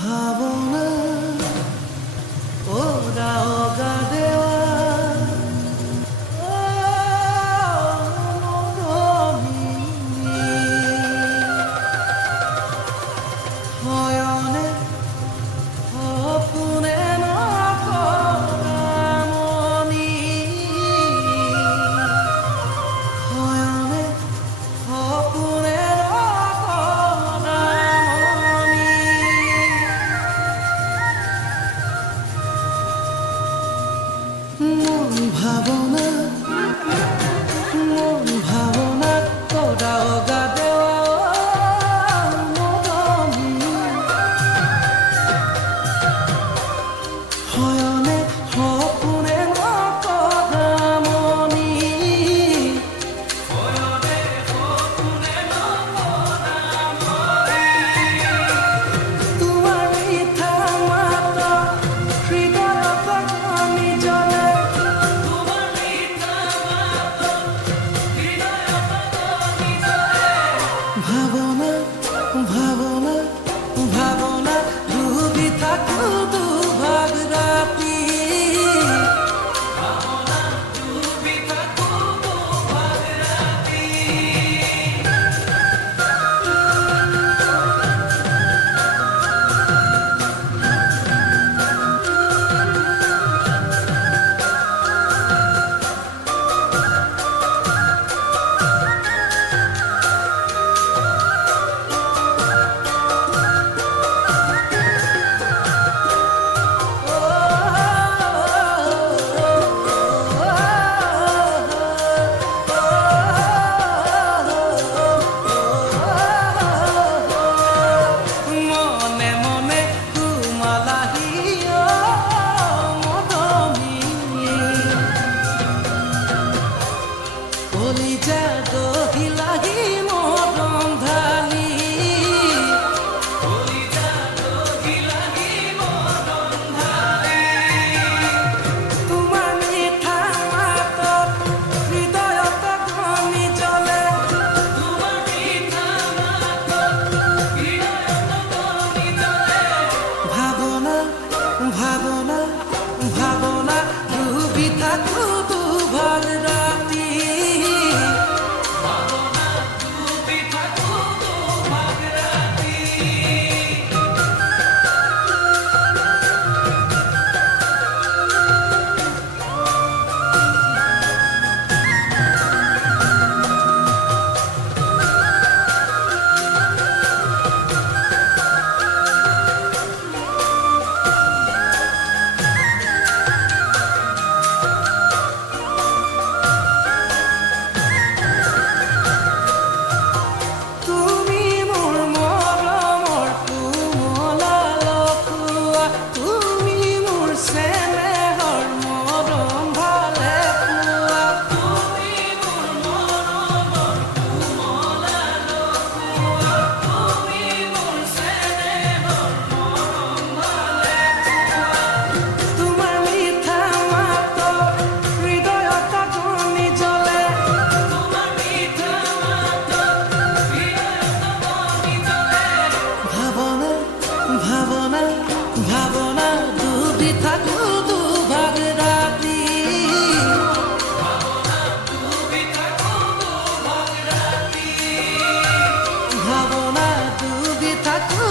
ভাবনা ওরা অগা দেওয়া হয়নে অপুনে নকরামনি হয়নে অপুনে মন ভাবনা তোরা অগা দেওয়া মরমি হয়নে সপোনে নকৰামনি তোমাৰ মিঠা মাত হৃদয়ত গনি জ্বলে ভাবনা ভাবনা ভাবনা ডুবি থাকো দুভাগ রাতি কলিজা দহিলাহি মৰম ঢালি তোমাৰ মিঠা মাতত হৃদয়ত গনি জ্বলে ভাবনা ভাবনা ভাবনা ডুবি থাকো দুভাগ ৰাতি ভাবনা ভাবনা ডুবি থাকো দুভাগ রাতি ভাবনা ডুবি থাকো